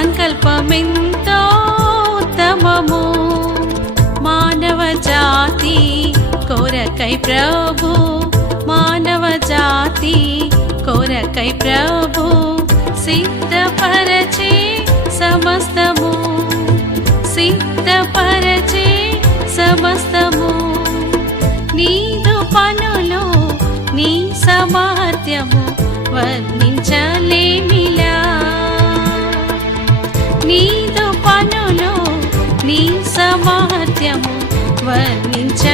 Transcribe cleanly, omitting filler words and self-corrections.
సంకల్పమెంతో ఉత్తమము. మానవ జాతి కొరకై ప్రభు, మానవ జాతి కొరకై ప్రభు సిద్ధపరచే సమస్తము, సిద్ధపరచే సమస్తము. నీదు పనులు నీ సామర్థ్యము వర్ణించలేమిలా. నీదు పనులు నీ సామర్థ్యము వర్ణించ